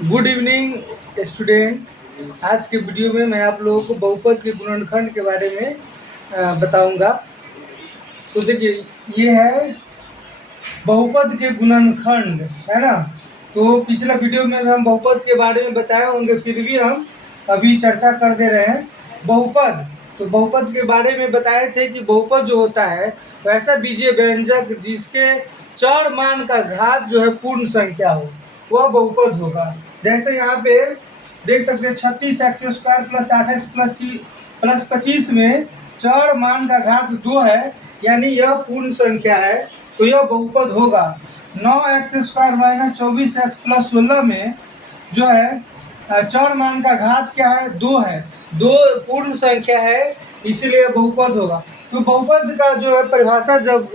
Good evening student. आज के video में मैं आप लोगों को बहुपद के गुणनखंड के बारे में बताऊंगा। तो देखिए, ये है बहुपद के गुणनखंड, है ना। तो पिछला वीडियो में हम बहुपद के बारे में बताए होंगे, फिर भी हम अभी चर्चा कर दे रहे हैं बहुपद। तो बहुपद के बारे में बताए थे कि बहुपद जो होता है वैसा बीजीय व्यंजक जिसके चर मान का घात जो है पूर्ण संख्या हो, वह बहुपद होगा। जैसे यहाँ पे देख सकते हैं 36x² प्लस 8x प्लस 25 में चर मान का घात 2 है, यानी यह पूर्ण संख्या है, तो यह बहुपद होगा। 9x² माइनस 24x प्लस 16 में जो है चर मान का घात क्या है, 2 है, 2 पूर्ण संख्या है, इसलिए बहुपद होगा। तो बहुपद का जो है परिभाषा जब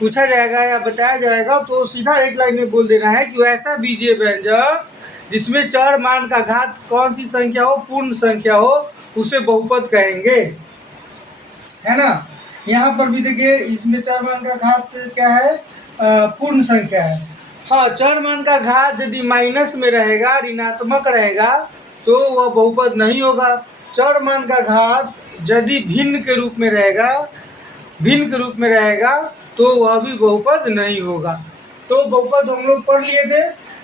पूछा जाएगा या बताया जाएगा तो सीधा एक लाइन में बोल देना है कि वैसा बीजीय व्यंजक जिसमें चर मान का घात कौन सी संख्या हो, पूर्ण संख्या हो, उसे बहुपद कहेंगे, है ना। यहाँ पर भी देखिए, इसमें चर मान का घात क्या है, पूर्ण संख्या है। हाँ, चर मान का घात यदि माइनस में रहेगा, ऋणात्मक रहेगा, तो वह बहुपद नहीं होगा। चर मान का घात यदि भिन्न के रूप में रहेगा तो वह भी बहुपद नहीं होगा। तो बहुपद हम लोग पढ़ लिए थे।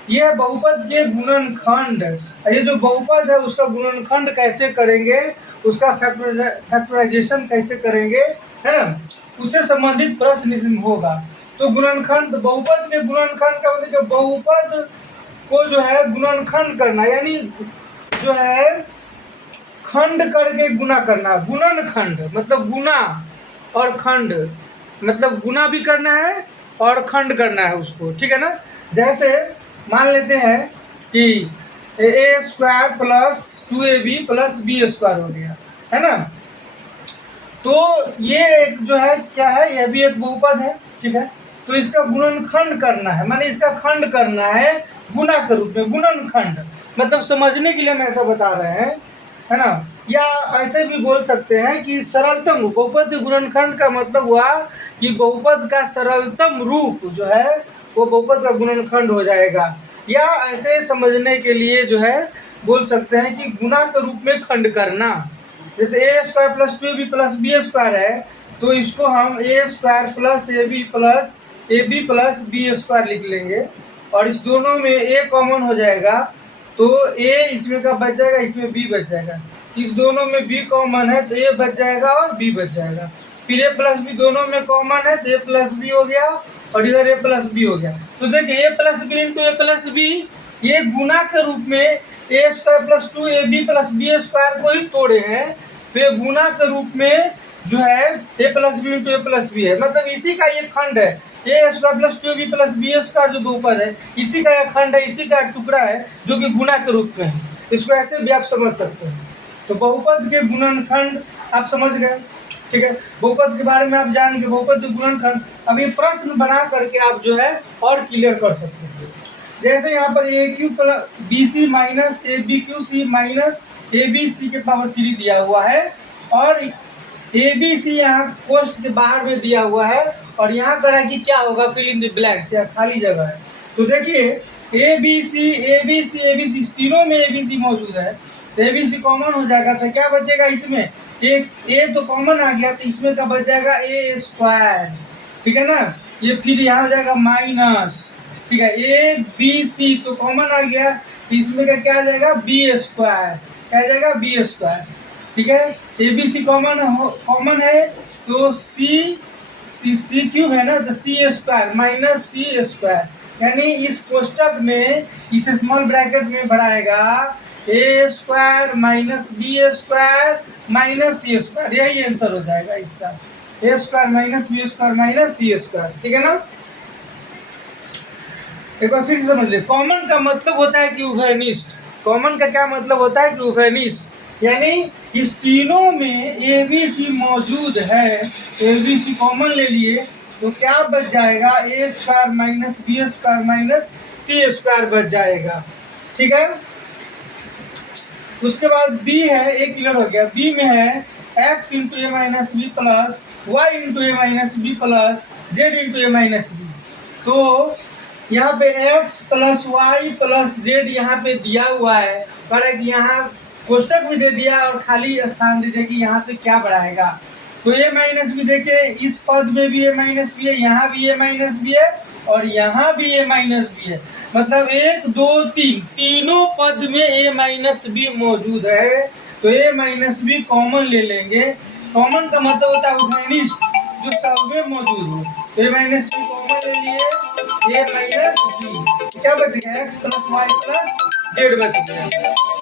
यह बहुपद के गुणनखंड, ये जो बहुपद है उसका गुणनखंड कैसे करेंगे, उसका फैक्टराइजेशन कैसे करेंगे, है ना, उससे संबंधित प्रश्न इसमें होगा। तो गुणनखंड, बहुपद के गुणनखंड का मतलब बहुपद को जो है गुणनखंड करना, यानी जो है खंड करके गुना करना। गुणनखंड मतलब गुना, और खंड मतलब गुना भी करना है और खंड करना है उसको, ठीक है ना। जैसे मान लेते हैं कि a² plus 2ab plus b² हो गया, है ना। तो ये एक जो है क्या है, यह भी एक बहुपद है, ठीक है। तो इसका गुणनखंड करना है, माने इसका खंड करना है गुना के रूप में। गुणनखंड मतलब समझने के लिए हम ऐसा बता रहे हैं, है ना। या ऐसे भी बोल सकते हैं कि सरलतम बहुपद के गुणनखंड का मतलब हुआ कि बहुपद का सरलतम रूप जो है वो बहुपद का गुणनखंड हो जाएगा। या ऐसे समझने के लिए जो है बोल सकते हैं कि गुना के रूप में खंड करना। जैसे a² plus 2ab plus b² है, तो इसको हम a² plus ab plus b² लिख लेंगे, और इस दोनों में a कॉमन हो जाएगा, तो a इसमें का बच जाएगा, इसमें b बच जाएगा। इस दोनों में b कॉमन है तो a बच जाएगा और b बच जाएगा। फिर a प्लस b दोनों में कॉमन है तो a प्लस b हो गया, और इधर a प्लस b हो गया। तो देखिए a plus b into a plus b, ये गुना के रूप में a² plus 2ab plus b² को ही तोड़े हैं, तो ये गुना के रूप में जो है a plus b into a plus b है, मतलब इसी का ये खंड है। a² plus 2ab plus b² जो बहुपद है, इसी का यह खंड है, इसी का टुकड़ा है जो कि गुना के रूप में है। इसको ऐसे भी आप समझ सकते हैं। तो बहुपद के गुणनखंड आप समझ गए, ठीक है। बहुपद के बारे में आप जान गए, बहुपद के गुणनखंड। अब ये प्रश्न बना करके आप जो है और क्लियर कर सकते हैं। जैसे यहाँ पर a³ plus bc minus abqc minus abc के पावर 3 दिया हुआ है, और abc यहाँ कोष्ठ के बाहर में दिया हुआ है, और यहाँ करा कि क्या होगा, फिल इन द ब्लैंक्स, या खाली जगह है। तो देखिए abc तीनों में abc मौजूद है, तो abc कॉमन हो जाएगा, तो क्या बचेगा इसमें, एक a तो कॉमन आ गया, तो इसमें का बच जाएगा a², ठीक है ना। ये फिर यहाँ हो जाएगा माइनस, ठीक है, abc तो कॉमन आ गया, इसमें का क्या आ जाएगा, b², क्या आ जाएगा, b², ठीक है। abc कॉमन है, तो c क्यूब है ना, तो c² माइनस c², यानी इस कोष्टक में इस स्मॉल ब्रैकेट में बढ़ाएगा a² minus b² minus c², यही आंसर हो जाएगा इसका, a² minus b² minus c², ठीक है ना। एक बार फिर से समझ ले, कॉमन का मतलब होता है कि उभयनिष्ठ। कॉमन का क्या मतलब होता है कि उभयनिष्ठ, यानी इस तीनों में abc मौजूद है, abc कॉमन ले लिए, तो क्या बच जाएगा, a² minus b² minus c² बच जाएगा, ठीक है। उसके बाद b है, एक क्लियर हो गया। b में है x into a minus b plus y into a minus b plus z into a minus b. तो यहाँ पे x plus y plus z यहाँ पे दिया हुआ है, पर एक यहाँ कोष्टक भी दे दिया और खाली स्थान दे दिया कि यहाँ पे क्या बढ़ाएगा। तो a माइनस भी देखिए, इस पद में भी a माइनस भी है, यहाँ भी a माइनस भी है और यहाँ भी a माइनस भी है। मतलब 1 2 3 तीनों पद में a माइनस भी मौजूद है। तो a माइनस भी कॉमन ले लेंगे। कॉमन का मतलब होता है उभयनिष्ठ, जो सब में मौजूद हो। तो a माइनस भी कॉमन ले लिए, a माइनस बी, क्या बच गया x plus y plus z बच गया।